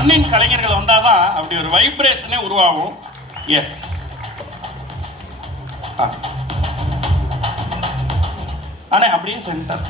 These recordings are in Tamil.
மண்ணின் கலைஞர்கள் வந்தால் தான் அப்படி ஒரு வைப்ரேஷனே உருவாகும். எஸ் அண்ணே அப்படியே சென்டர்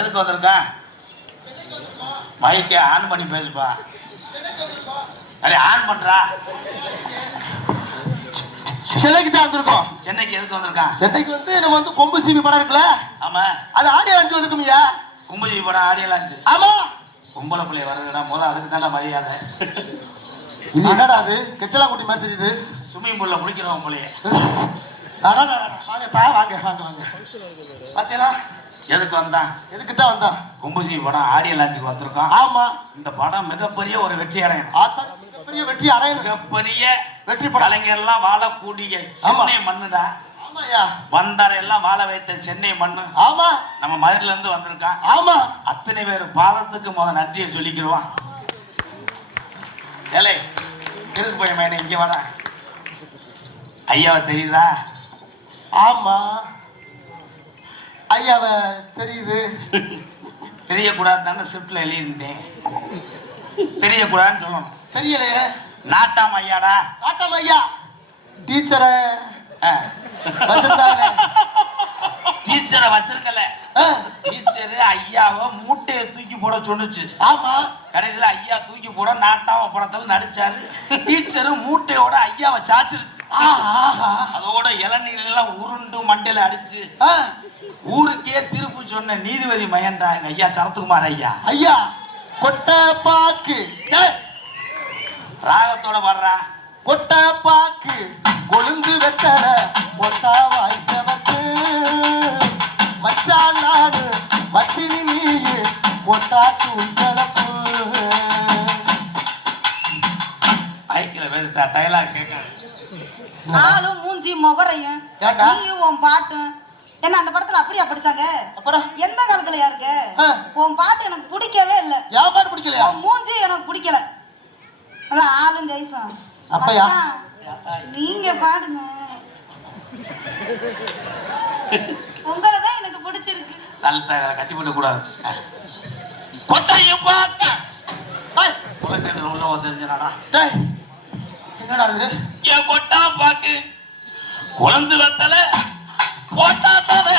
எதுக்கு வந்திருக்கான் மைக்கை ஆன் பண்ணி பேசுப்பா. அடே ஆன் பண்றா? சிலைக்கு தான் வந்திருக்கோம். சென்னைக்கு எதுக்கு வந்திருக்கான் சென்னைக்கு வந்து நம்ம வந்து கொம்பு சீவி படம் இருக்குல்ல? ஆமா. அது ஆடியோ அஞ்சு வந்துருக்குமியா கும்பஜி படம் ஆடியலாச்சு ஆமா. பொம்பளை பிள்ளை வருதுடா முத அதுக்கு தானே மரியாதை. இது என்னடா அது? கெச்சலா குட்டி மாதிரி தெரியுது. ஸ்விம்மிங் பூல்ல குளிக்கிறவன் பிள்ளைய வாங்க தா வாங்க வாங்க வாங்க. பாத்தீங்களா எதுக்கு வந்தான்? எதுக்கு தான் வந்தான்? கும்பஜி படம் ஆடியோ லான்ச்சுக்கு வந்திருக்கான். ஆமா. இந்த படம் மிகப்பெரிய ஒரு வெற்றி அடையணும். ஆத்தா பெரிய வெற்றி அடையணும். மிகப்பெரிய வெற்றி படம். கலைஞர்லாம் வாழக்கூடிய சென்னை மண்ணுடா. வந்தார எல்லாம் வாழ வைத்த சென்னை மண்ணு. ஆமா. நம்ம மதுரையில இருந்து வந்திருக்கான். ஆமா. அத்தனை பேர் பாதத்துக்கு முத நன்றியை சொல்லிக்கிடுவான். ஏலே எதுக்கு போய் மேனே இங்க வாடா. ஐயாவை தெரியுதா? ஆமா. ஐயாவ தெரியுது. தெரியக்கூடாதுன்னு ஸ்கிரிப்ட்ல எழுதியிருந்தேன். தெரியக்கூடாதுன்னு சொல்லணும். தெரியலையே. நாட்டாம் ஐயாடா. ஆட்டம் ஐயா. டீச்சரை ஆ. வச்சிருந்தாங்க டீச்சரை வச்சிருக்கல. டீச்சரு ஐயாவை மூட்டையை தூக்கி போட சொன்னுச்சு. ஆமா. கடைசியில் ஐயா தூக்கி போட நாட்டாம படத்தில் நடிச்சாரு. டீச்சரு மூட்டையோட ஐயாவை சாச்சிருச்சு. அதோட இளநீர் எல்லாம் உருண்டு மண்டையில அடிச்சு. ஊருக்கே திருப்பு சொன்ன நீதிபதி மயன்டா எங்க ஐயா சரத்குமார் ஐயா. ஐயா கொட்டை பாக்கு ராகத்தோட வர்றா கொட்டை பாக்கு கொழுந்து வெத்தல ஒட்டா டைலாக் கேட்காது ஆளும் மூஞ்சி முகரையும்? நீயும் உன் பாட்டும். என்ன அந்த படத்துல அப்படியா படிச்சாங்க? அப்புறம்? எந்த காலத்துல யாருக்கு. உன் பாட்டு எனக்கு பிடிக்கவே இல்ல. யா பாட்டு பிடிக்கலையா? உன் மூஞ்சி எனக்கு பிடிக்கல. அல்ல ஆளும் ஜெய்சம் அப்பயா? நீங்க பாடுங்க. உங்களை தான் எனக்கு பிடிச்சிருக்கு. தள்ளி கட்டி போட்டு கூடாது. கொட்டையும் பார்க்க உள்ள தெரிஞ்சனாடா டேய். என்னடா இது? என் கொட்டா பாக்கு? குழந்தை வத்தல? போட்டா தலை?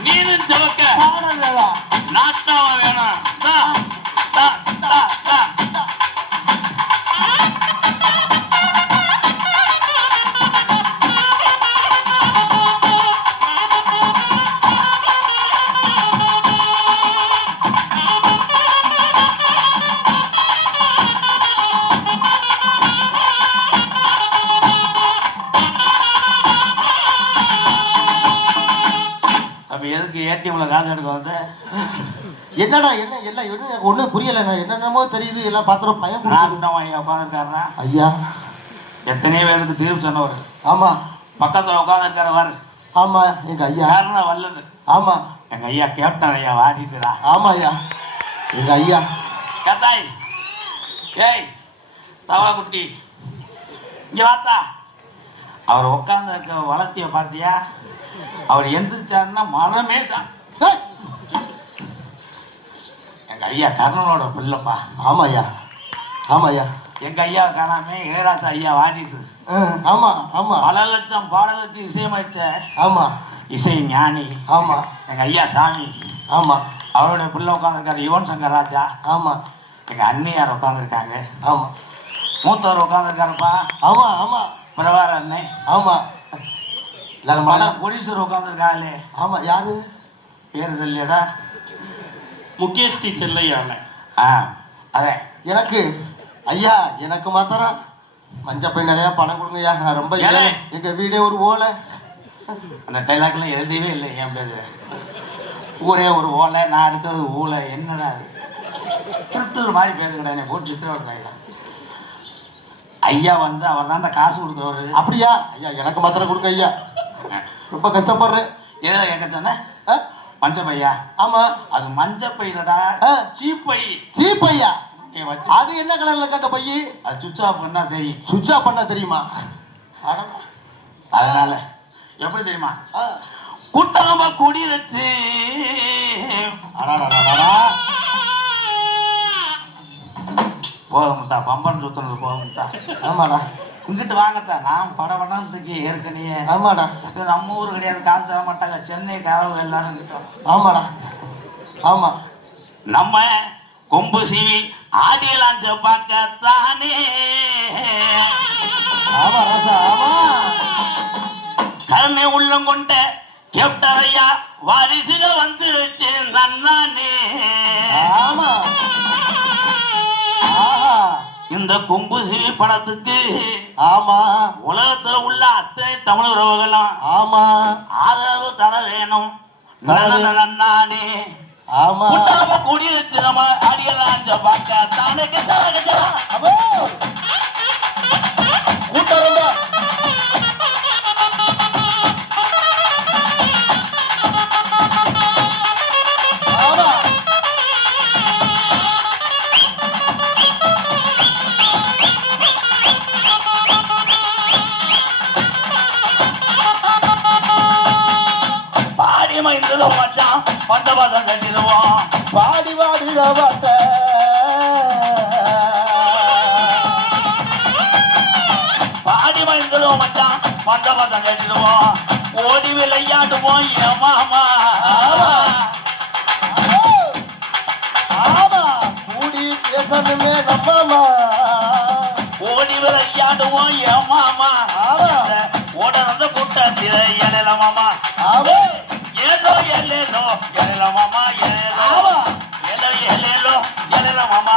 நீரும் சவக்க. நாட்டாவ வேணும்? எதுக்கு ஏடிஎம்ல காசு எடுக்க வந்து. என்னடா என்ன எல்லாம் என்ன ஒண்ணும் புரியல நான் என்னென்னமோ தெரியுது எல்லாம் பாத்திரம் பயம் ஐயா உட்காந்துருக்காருனா ஐயா. எத்தனையோ பேருக்கு தீர்ப்பு சொன்னவர். ஆமா. பக்கத்துல உட்காந்துருக்காரு ஆமா எங்க ஐயா. யாருன்னா வல்லது? ஆமா. எங்க ஐயா கேப்டன் ஐயா வாடிச்சுடா ஆமா ஐயா. எங்க ஐயா. கத்தாய். ஏய் தவளை குட்டி. இங்க வாத்தா. அவர் உட்கார்ந்து இருக்க வளர்த்திய பாத்தியா அவர் எந்திரிச்சாருன்னா மரமே சா ஏய், எங்க ஐயா கர்ணனோட பிள்ளைப்பா. ஆமா ஐயா ஆமா ஐயா எங்க ஐயா காணாம இளையராசா ஐயா வாடிசு ஆ, ஆமா ஆமா. பல லட்சம் பாடலுக்கு இசையமைச்ச ஆமா. இசை ஞானி. ஆமா. எங்க ஐயா சாமி. ஆமா. அவருடைய பிள்ளை உட்காந்துருக்காரு யுவன் சங்கர் ராஜா. ஆமா. எங்க அண்ணியார் உட்காந்துருக்காங்க ஆமா. மூத்தவர் உட்காந்துருக்காருப்பா ஆமா ஆமா. பிரபார அண்ணே ஆமா எல்லாரும் பல மழை- கோடீஸ்வரர் உட்காந்துருக்காங்களே ஆமா யாரு? பேர் இல்லையடா முகேஷ் டி செல்லையான ஆ அதே எனக்கு ஐயா எனக்கு மாத்திரம் மஞ்சள் பை நிறைய பணம் கொடுங்கய்யா. நான் ரொம்ப ஏழை. ஏழை. எங்க வீடே ஒரு ஓலை. அந்த டைலாக்ல எழுதவே இல்லை ஏன் பேசுறேன் ஊரே ஒரு ஓலை நான் இருக்கிறது ஊலை என்னடா அது? திருட்டூர் மாதிரி பேசுகிறேன் என்னை போட்டு சித்திரவதை ஐயா வந்து அவர் தான் காசு கொடுக்குறவரு அப்படியா? ஐயா எனக்கு மாத்திரம் கொடுங்க ஐயா. ரொம்ப கஷ்டப்படுறேன் எதில் கேட்க சொன்ன ஆ? மஞ்ச பையா ஆமா. அது மஞ்ச பைதடா ஆ. சீப் பை சீப் ஐயா நீ வச்சு. அது என்ன கலர்ல இருக்க அந்த பையி அது சுவிச் ஆஃப் பண்ணா தெரியும். சுவிட்ச் ஆஃப் பண்ண தெரியுமா. அதனால எப்படி தெரியுமா? ஆ. குட்டலம்ப குடி போதும்தா பம்பன் சுத்துறது போதும்தா ஆமாடா. இங்கிட்டு வாங்கத்தா நான் பட படம் தூக்கி ஏற்கனவே ஆமாடா. நம்ம ஊர் கிடையாது காசு தர மாட்டாங்க. சென்னை காரவங்க எல்லாரும் ஆமாடா. ஆமா. நம்ம கொம்பு சீவி ஆடியலாஞ்ச பார்க்கத்தானே. ஆமா ராசா ஆமா. கருணை உள்ளம் கொண்ட கேப்டரையா வாரிசுகள் வந்து நன்னானே ஆமா. இந்த கொம்பு சீவி படத்துக்கு. ஆமா. உலகத்துல உள்ள அத்தனை தமிழ் உறவுகளும் ஆமா. ஆதரவு தர வேணும். நன்னானே. ஆமா. கூடி வச்சு நம்ம அடியலாஞ்ச பார்க்க. தானே கச்சரா கச்சரா அப்போ கூட்டம் மச்சான் பண்ட பாதம் கட்டிடுவோம் பாடி வாடுற பாட்ட பாடி மைந்ததோ மச்சான் பண்ட பாதம் கட்டிடுவோம் ஓடி விளையாடுவோம் ஏமாமா ஆமா கூடி பேசணுமே நம்மமா ஓடி விளையாடுவோம் என் மாமா. ஆமா. ஓடனந்த கூட்டத்தில் மாமா. ஆமா. எல்லேலோ எழல மாமா எழலோ ஆமா. எலோ எல்லேலோ எழல மாமா.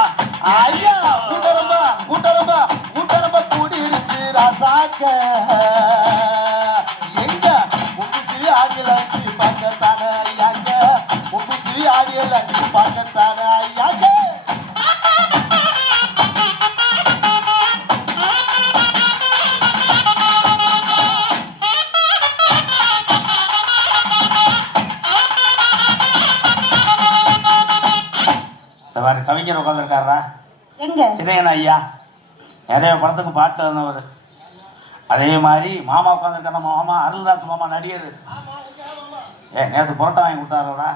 ஐயா கூட்டரம்பா கூட்டரம்பா கூட்டரம்பா கூடிருச்சு ராசாக்க. எங்க? உங்க சிவி ஆடியலச்சு பார்க்கத்தானே ஐயாக்க. உங்க சிவி பார்க்கத்தானே கவிஞர் உட்காந்துருக்காரா எங்க? சினையன் ஐயா. நிறைய படத்துக்கு பாட்டு இருந்தவர். அதே மாதிரி மாமா உட்காந்துருக்கார மாமா. அருள்தாஸ் மாமா நடிகர். ஏ நேற்று புரோட்டா வாங்கி கொடுத்தாரோடா.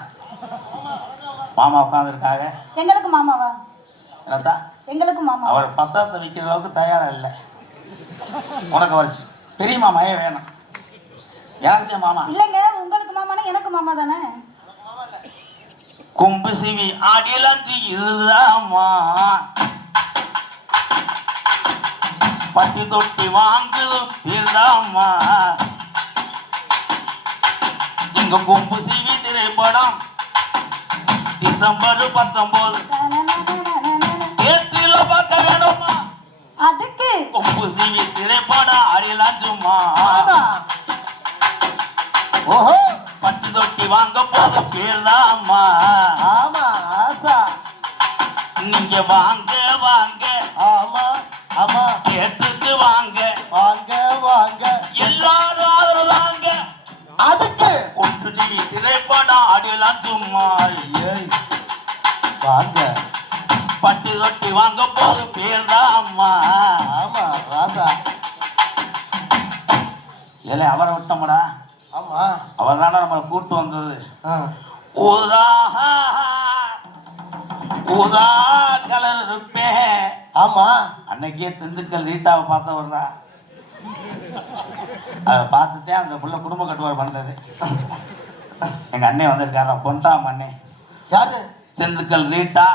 மாமா உட்காந்துருக்காங்க எங்களுக்கு மாமாவா? என்னத்தா? எங்களுக்கு மாமா. அவர் பத்திரத்தை விற்கிற அளவுக்கு தயாராக இல்லை. உனக்கு வரிச்சு பெரிய மாமாயே வேணும். எனக்கு மாமா. இல்லைங்க உங்களுக்கு மாமானா எனக்கு மாமா தானே? கும்பு சிவி அடிலஞ்சு இதுதாம்மா பட்டி தொட்டி வாங்கு இதுதாம்மா இங்க கும்பு சிவி திரைப்படம். டிசம்பர் பத்தொன்பது தேர்த்தில பார்க்க வேணுமா? அதுக்கு. கும்பு சிவி திரைப்படம் அடிலஞ்சுமா ஆமா. ஓஹோ பட்டி தொட்டி வாங்க போது பேர்தாம்மா ஆமா ஆசா. நீங்க வாங்க வாங்க. ஆமா ஆமா. தேட்டருக்கு வாங்க. வாங்க வாங்க. எல்லாரும் ஆதரவு தாங்க அதுக்கு. ஒன்று திரைப்படம் ஆடியெல்லாம் சும்மா. வாங்க. பட்டு தொட்டி வாங்க போது பேர் தான் அம்மா ஆமா ராசா. இல்லை அவரை விட்டோம்டா. ஆமா. அவர் தானே நம்மளை கூட்டு வந்தது. ஆ. ஊதா ஊதா கலர் இருப்பேன் ஆமா. அன்னைக்கே திண்டுக்கல் ரீட்டாவை பார்த்தவர்றா. அதை பார்த்துட்டே அந்த புள்ள குடும்ப கட்டுவார் பண்ணது. எங்க அண்ணன் வந்திருக்காரா பொன்றாம் அண்ணே. யாரு? திண்டுக்கல் ரீட்டா.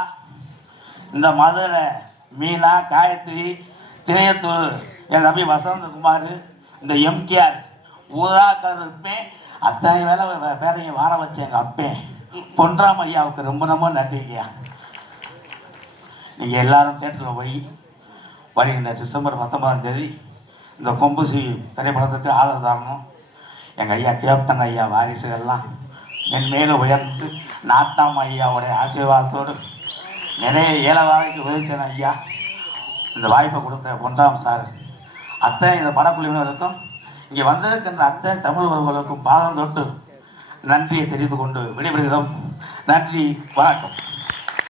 இந்த மதுரை மீனா காயத்ரி திரையத்தூர் என் தம்பி வசந்தகுமார் இந்த எம்கேஆர். ஊதாக்கர் இருப்பேன் அத்தனை வேலை வே- பேரையும் வார வச்ச எங்கள் அப்பேன் பொன்றாம் ஐயாவுக்கு ரொம்ப ரொம்ப நன்றிங்கய்யா நீங்கள் எல்லாரும் தேட்டரில் போய் வருகின்ற டிசம்பர் பத்தொன்பதாம் தேதி இந்த கொம்பு சி திரைப்படத்துக்கு ஆதரவு தரணும். எங்கள் ஐயா கேப்டன் ஐயா வாரிசுகள்லாம் மென்மேலும் உயர்ந்து நாட்டாம் ஐயாவுடைய ஆசீர்வாதத்தோடு நிறைய ஏழவாய்க்கு உதவிச்சேன் ஐயா. இந்த வாய்ப்பை கொடுத்த பொன்றாம் சார் அத்தனை இந்த படக்குழுவினருக்கும் இங்கே வந்ததற்கென்ற அத்தனை தமிழ் உறவுகளுக்கும் பாதம் தொட்டு நன்றியை தெரிந்து கொண்டு விடைபெறுகிறோம். நன்றி வணக்கம்.